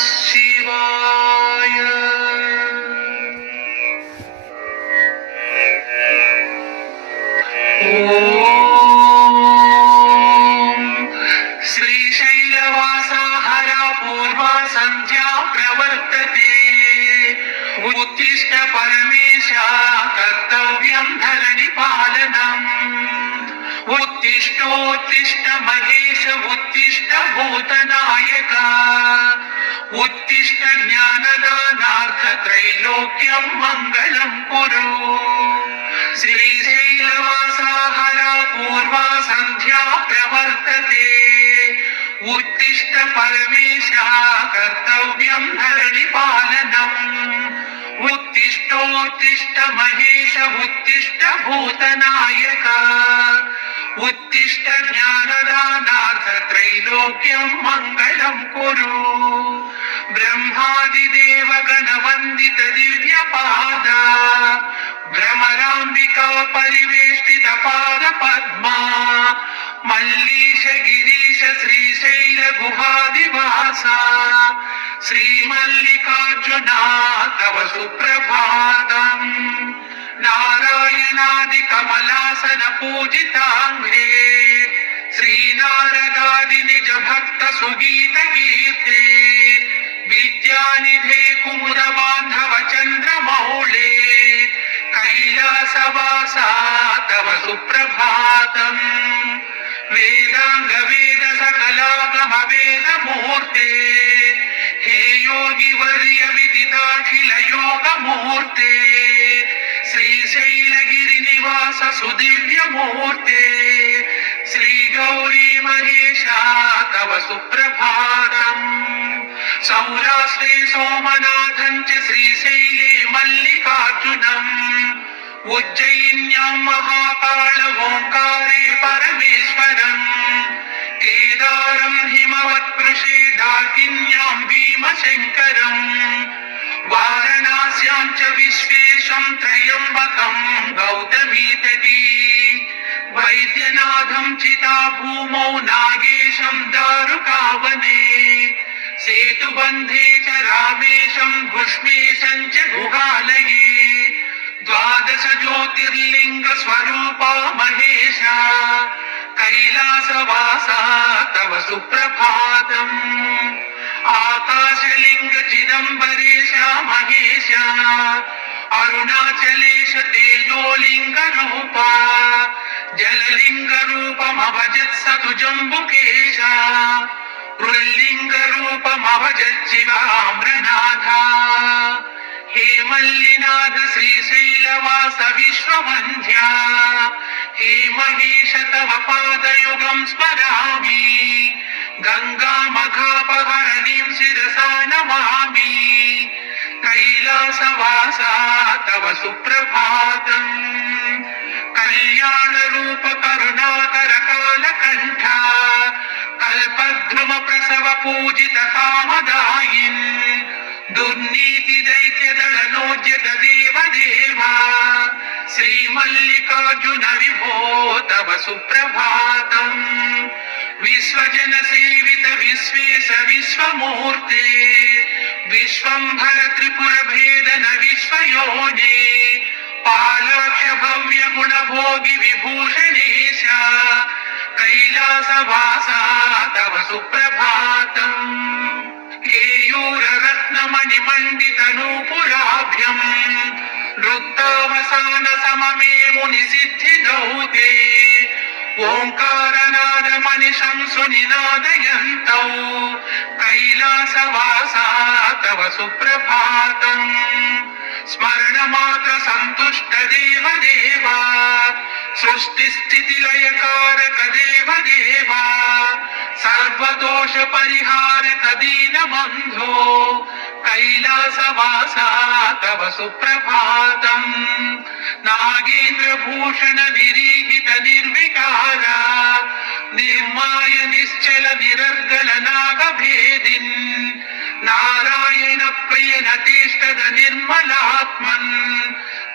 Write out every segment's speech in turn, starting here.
शिवाय। श्रीशैलवासा हरा पूर्वा सन्ध्या प्रवर्तते। उत्तिष्ठ परमेशा कर्तव्यं धरणिपालनम्। उत्तिष्ठोत्तिष्ठ महेश उत्तिष्ठ भूतनायक। उत्तिष्ठ ज्ञानदानार्थ त्रैलोक्यं मङ्गलं कुरु। श्रीशैलवासा हरा पूर्वा सन्ध्या प्रवर्तते। उत्तिष्ठ परमेशा कर्तव्यं धरणिपालनम्। उत्तिष्ठोत्तिष्ठ महेश उत्तिष्ठ भूतनायक। उत्तिष्ठ ज्ञानदानार्थ त्रैलोक्यं मङ्गलं कुरु। ब्रह्मादिदेव गणवन्दित दिव्यपाद। भ्रमराम्बिका परिवेष्टित पाद पद्मा। मल्लीश गिरीश श्रीशैल गुहादिवासा। श्रीमल्लिकार्जुना तव सुप्रभातम्। नारायणादि कमलासन पूजिताङ्घ्रे। श्रीनारदादि निज भक्त सुगीत कीर्ते। विद्यानिधे कुमुद बान्धव चन्द्रमौळे। कैलासवासा तव सुप्रभातम्। वेदांग वेद सकलागम वेद मूर्ते। हे योगी वर्य विदिताखिल योग मूर्ते। श्रीशैलगिरि निवास सुदिव्य मूर्ते। श्री गौरी महेशा तव सुप्रभातम्। सौराष्ट्रे सोमनाथं च श्रीशैले मल्लिकार्जुनम्। उज्जयिन्यां महाकाल ओंकारे परमेश्वरम्। केदारं हिमवत्कृशे दाकिन्यां भीमशङ्करम्। वाराणस्यां च विश्वेशं त्र्यम्बकं गौतमी तटी। वैद्यनाथं चिताभूमौ नागेशं दारुकावने। सेतुबन्धे च रामेशं भुष्मेशं च गुहालये। द्वादश ज्योतिर्लिंग स्वरूपा महेशा। कैलासवासा तव सुप्रभातम्। आकाशलिंग चिदंबरेशा महेशा। अरुणाचलेश तेजोलिंग रूपा। जललिंग रूपमभजत् सतु जम्बुकेशा। पुल्लिंग रूपमभजत् शिवाम्रनाथा। हे मल्लिनाथ श्रीशैलवास विश्ववन्ध्या। हे महेश तव पादयुगं स्मरामि। गङ्गामघापहरणीं शिरसा नमामि। कैलासवासा तव सुप्रभातम्। कल्याणरूप करुणाकर कालकण्ठ। कल्पद्रुम प्रसव पूजित कामदायिन्। दुर्नीति दैत्य दलनोद्यत देवदेवा। श्रीमल्लिकार्जुन विभो तव सुप्रभातम्। विश्वजन सेवित विश्वेश विश्वमूर्ते। विश्वंभर त्रिपुर भेदन विश्वयोने। पालाक्ष भव्य गुण भोगि विभूषणेश। कैलासवासा तव सुप्रभातम्। केयूर रत्नमणिमण्डित नूपुराभ्यम्। नृत्तावसान सममे मुनिसिद्धिदौते। ओंकारनाद मनिषं सुनिनादयन्तौ। कैलासवासा तव सुप्रभातम्। स्मरणमात्र सन्तुष्ट देवदेवा। सृष्टिस्थितिलयकारक देवदेवा। सर्वदोष परिहारक दीनबन्धो। कैलासवासा तव सुप्रभातम्। नागेन्द्रभूषण निरीहित निर्विकार। निर्माय निश्चल निरर्गल नागभेदिन्। नारायण प्रिय नटेष्टद निर्मलात्मन्।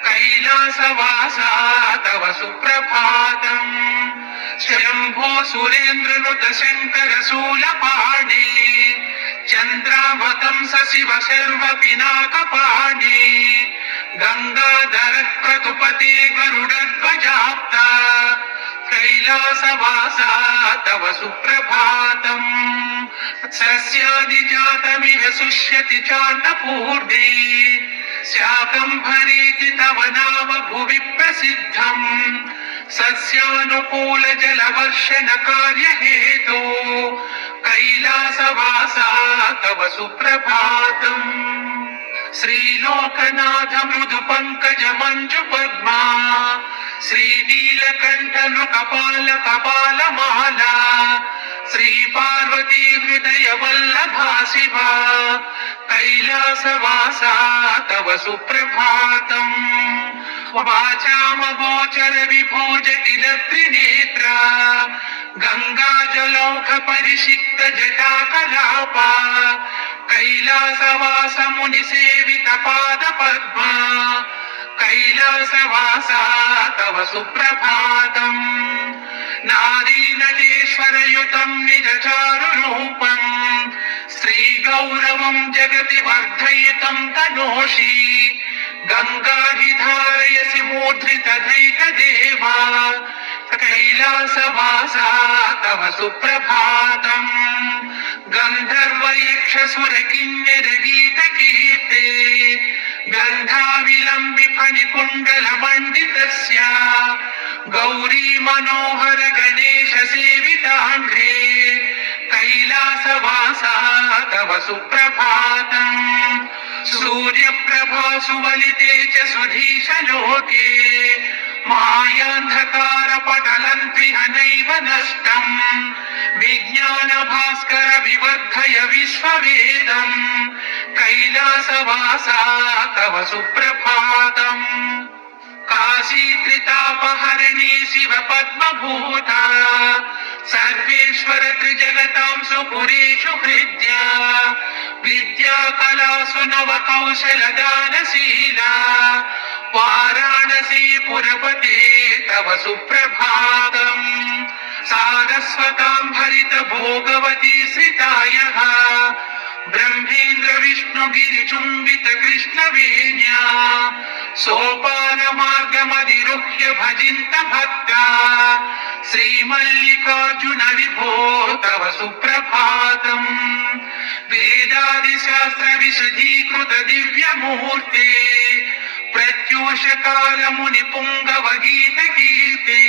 कैलासवासा तव सुप्रभातम्। शम्भो सुरेन्द्रनुत शङ्कर शूलपाणे। चन्द्रावतंस शिव शर्वपिनाकपाणि गङ्गाधरः क्रतुपते गरुडध्वजाप्ता कैलासवासा तव सुप्रभातम् सस्यादिजातमिह शुष्यति चाण्डपूर्णे शाकम्भरीति तव नाम भुवि प्रसिद्धम् सस्यानुकूल जलवर्षण कार्यहेतो कैलासवासा तव सुप्रभातम् श्रीलोकनाथ मृदु पंकज मंजु पद्मा श्रीनीलकण्ठ नृकपाल कपाल माला श्री पार्वती हृदय वल्लभा शिवा कैलासवासा तव सुप्रभातम् वाचामगोचर विभोजटिल त्रिनेत्रा गङ्गाजलौघ परिषिक्त जटाकलापा कैलासवास मुनि सेवित पाद पद्मा कैलासवासा तव सुप्रभातम् नारी नटेश्वर युतम् निज चारु रूपम् श्रीगौरवम् जगति वर्धयितुम् तनोषि गङ्गाधिधारयसि मूर्ध्रितधैक देवा कैलासवासा तव सुप्रभातम् गन्धर्व यक्षसुर किन्नर गीत कीर्ते गन्धाविलम्बि फणिकुण्डल मण्डितस्य गौरी मनोहर गणेश सेविताङ्घ्रे कैलासवासा तव सुप्रभातम् सूर्यप्रभा सुवलिते च सुधीशलोके मायान्धकार पटलन्त्विह नैव नष्टम् विज्ञान भास्कर विवर्धय विश्ववेदम् कैलासवासा तव सुप्रभातम् काशीत्रितापहरणे शिव पद्मभूता सर्वेश्वर त्रिजगतां सुपुरेषु हृद्या विद्या कलासु नव कौशल दानशीला वाराणसी पुरपते तव सुप्रभातम् सारस्वतां भरित भोगवती श्रितायः ब्रह्मेन्द्र विष्णु गिरिचुम्बित कृष्णवेण्या सोपान मार्गमधिरुह्य भजिन्त भक्ता श्रीमल्लिकार्जुन विभो तव सुप्रभातम् वेदादिशास्त्र विशदीकृत दिव्यमूर्ते प्रत्यूष काल मुनि पुंगव गीत कीर्ते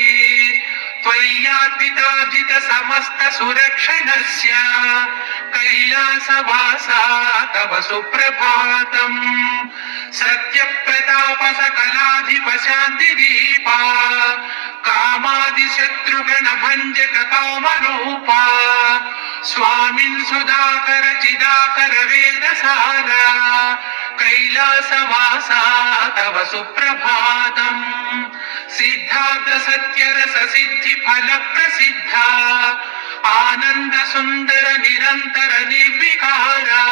त्वय्यार्पितार्जित समस्त सुरक्षणस्य कैलासवासा तव सुप्रभातम् सत्य प्रताप सकलाधिप शान्तिदीपा कामादिशत्रुगण भञ्जक कामरूपा स्वामिन् सुधाकर चिदाकर वेदसारा कैलासवासा तव सुप्रभातम् सिद्धार्थ सत्यरस सिद्धि फल प्रसिद्धा आनंद सुंदर निरंतर निर्विकारा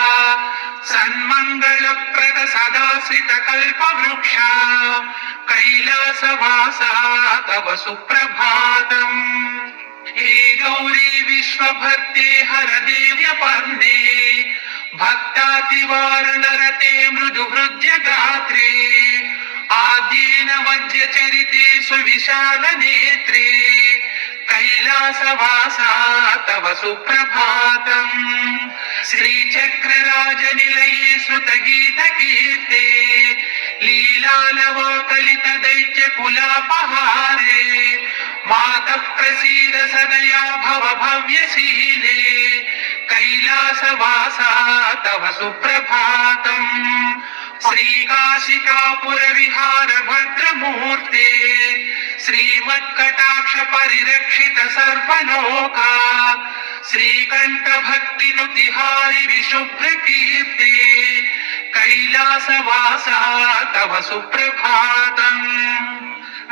सन्मंगल प्रद सदाश्रित कल्प वृक्षा कैलासवासा तव सुप्रभातम् हे गौरी विश्वभर्ते हर देव्यपर्णे भक्तातिवारणरते मृदु हृद्य गात्रे आद्येन वज्र चरिते सुविशाल नेत्रे कैलासवासा तव सुप्रभातम् श्रीचक्रराज निलये सुत गीत कीर्ते लीलालवाकलित दैत्य कुलापहारे मातः प्रसीद सदया भव भव्यशीले कैलासवासा तव सुप्रभातम् श्रीकाशिकापुर विहार भद्रमूर्ते श्रीमत्कटाक्ष परिरक्षित सर्वलोका श्रीकण्ठ भक्ति नुतिहारि विशुभ्र कीर्ते कैलासवासा तव सुप्रभातम्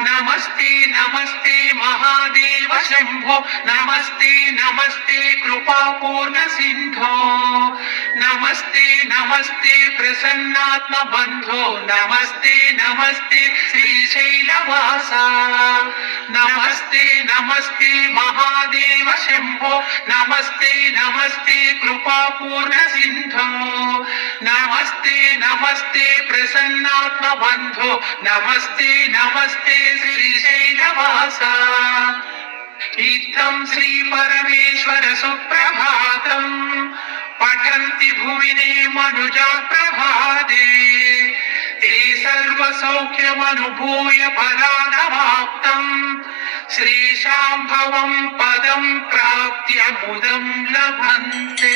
नमस्ते नमस्ते महादेव शंभो नमस्ते नमस्ते कृपापूर्ण सिंधो नमस्ते नमस्ते प्रसन्नात्म बंधो नमस्ते नमस्ते श्रीशैलवासा नमस्ते नमस्ते महादेव शंभो नमस्ते नमस्ते कृपापूर्ण सिंधो नमस्ते नमस्ते प्रसन्नात्म बंधो नमस्ते नमस्ते श्रीशैलवासा इत्थं श्री परमेश्वर सुप्रभातम् पठन्ति भुविने मनुजा प्रभाते ते सर्वसौख्यमनुभूय परानवाप्तम् श्रीशाम्भवं पदं प्राप्त्य मुदं लभन्ते